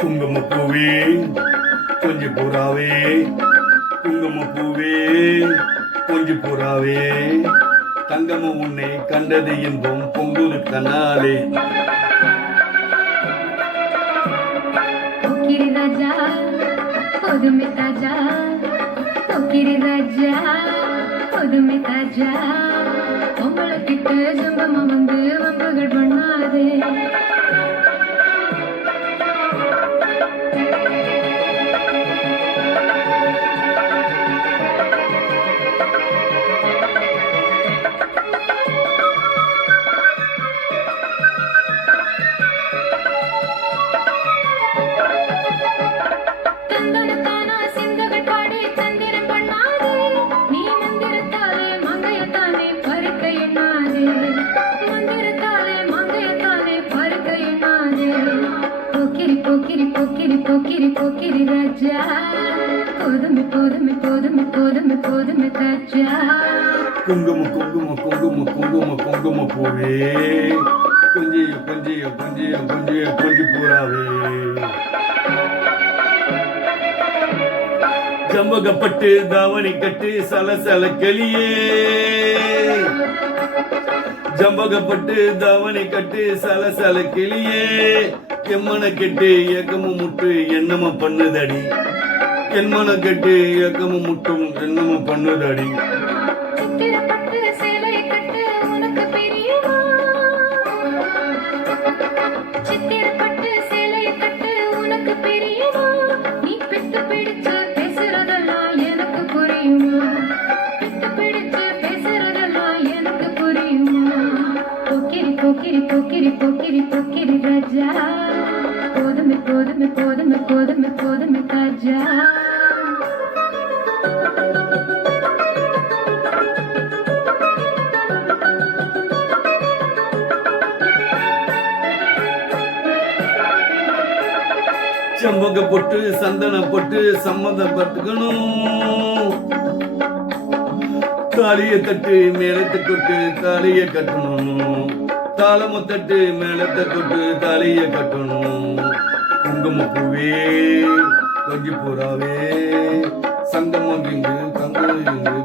குங்குமப்பூவே கொஞ்சி புறாவே, குங்குமப்பூவே கொஞ்சி புறாவே, தங்கமும் உன்னை கண்டது இன்பம் பொங்குது கண்ணாலே. कोकिरी राजा कोदुमे ताजा, कोकिरी राजा कोदुमे ताजा, பொம்பளை கிட்ட ஜம்பமா வந்து வம்புகள் பண்ணாதே. போக்கிரி போக்கிரி போக்கிரி போக்கிரி ராஜா, போதுமே போதுமே போதுமே போதுமே போதுமே தாஜா. குங்கும குங்கும குங்கும குங்கும குங்கும பூவே, கொஞ்சிய கொஞ்சிய கொஞ்சிய கொஞ்சிய கொஞ்சி பூராவே, ஜம்பகப்பட்டு தாவணி கட்டு சலசல கிளியே, ஜம்பகப்பட்டு தாவணி கட்டு சலசல கிளியே, எம்மன கெட்டு ஏக்கமும் முட்டு என்னமும் பண்ணுதடி, என்மன கெட்டு ஏக்கமும் முட்டும் என்னமும் பண்ணுதடி. சித்திரப்பட்டு சேலை கட்டு உனக்கு பிரியுமா, சித்திரப்பட்டு சேலை கட்டு உனக்கு பிரியுமா, நீ பித்து பிடிச்சு பேசுறதெல்லாம் எனக்கு புரியுமா, பித்து பிடிச்சு பேசுறதெல்லாம் எனக்கு புரியுமா. போக்கிரி போக்கிரி போக்கிரி போக்கிரி போக்கிரி ராஜா, போதுமே போதுமே போதுமே போதுமே போதுமே தாஜா. செம்பக பொட்டு சந்தன பொட்டு சம்மதப்பட்டுக்கணும், தாலிய தட்டு மேலத்தை கொட்டு தாலிய கட்டணும், தாளம தட்டு மேலத்தை கொட்டு தாலிய கட்டணும். குங்குமப்பூவே கொஞ்சி புறாவே, சங்கமம் இங்கு தங்கு இங்கு